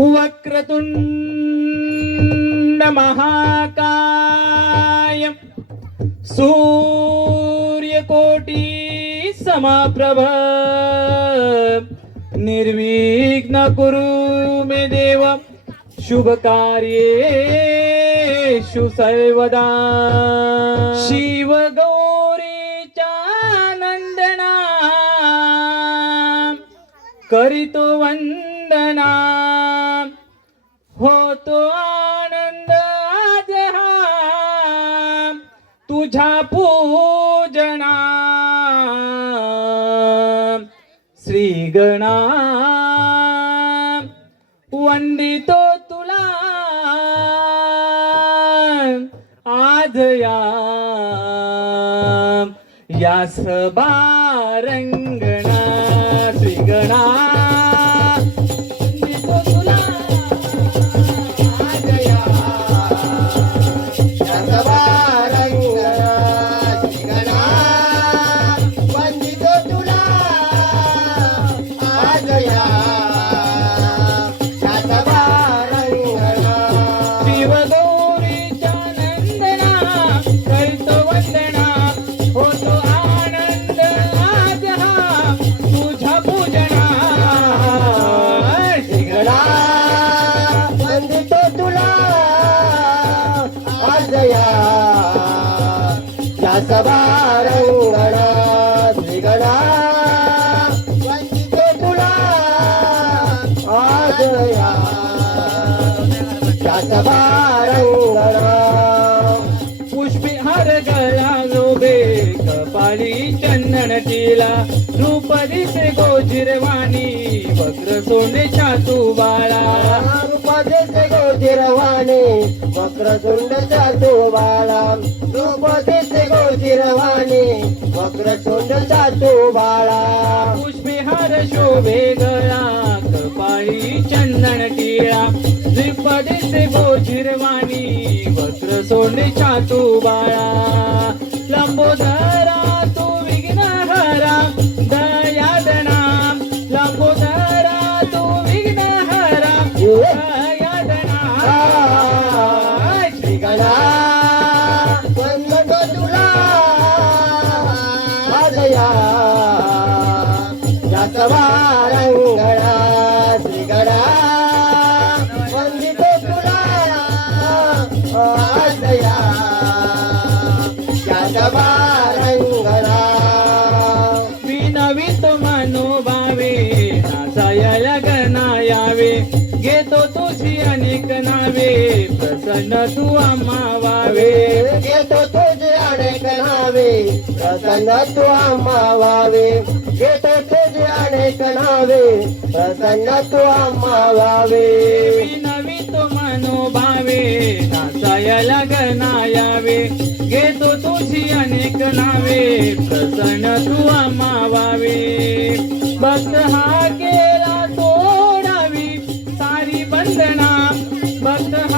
वक्रतुंड महाकाय सूर्यकोटी समाप्रभ निर्विघ्न कुरु मे देव। शुभकार्येषु सर्वदा। शिव चानन्दना। करितु वन्दना। होतो आनंद आज हा. तुझ्या पूजना. श्री गणा वंदितो तुला. आज या. या सभा रंगणा श्री गणा आज या शासबा रंगणा श्रीगणा वंदितो तुला आज या रंगणा पुष्पी गळा कपाळी चंदन टिला रूप दिसे गोजिरवाणी वक्र सोंडे छातू बाळा रूपदेश गोचिरवाणे वक्रतुंड चातु बाळा रूपदेश गोचिरवाणे वक्रतुंड चातु बाळा पुष्पिहार शोभे गळा कपाळी चंदन टिळा. द्विपदेसे गोजिरवाणी वक्र सोंडे छातू बाळा लंबोदरा वंदतो प्रसन्न तू आम्हा वावे घेतो तुझे अनेक नावे प्रसन्न तू आम्हा वावे घेतो तुझे अनेक नावे प्रसन्न तू आम्हा वावे विनवित मनोभावे. नाचायला गणायावे घेतो तुझी अनेक नावे. प्रसन्न तू आम्हा वावे भक्त हा केला तोडावी सारी बंधना भक्त हा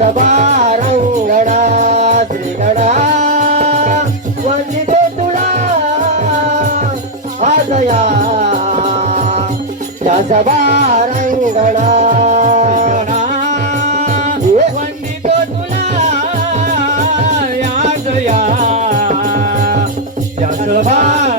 या सभा रंगणा श्रीगणा वंदितो तुला आज या या. सभा रंगणा वंदितो तुला या गया या सभा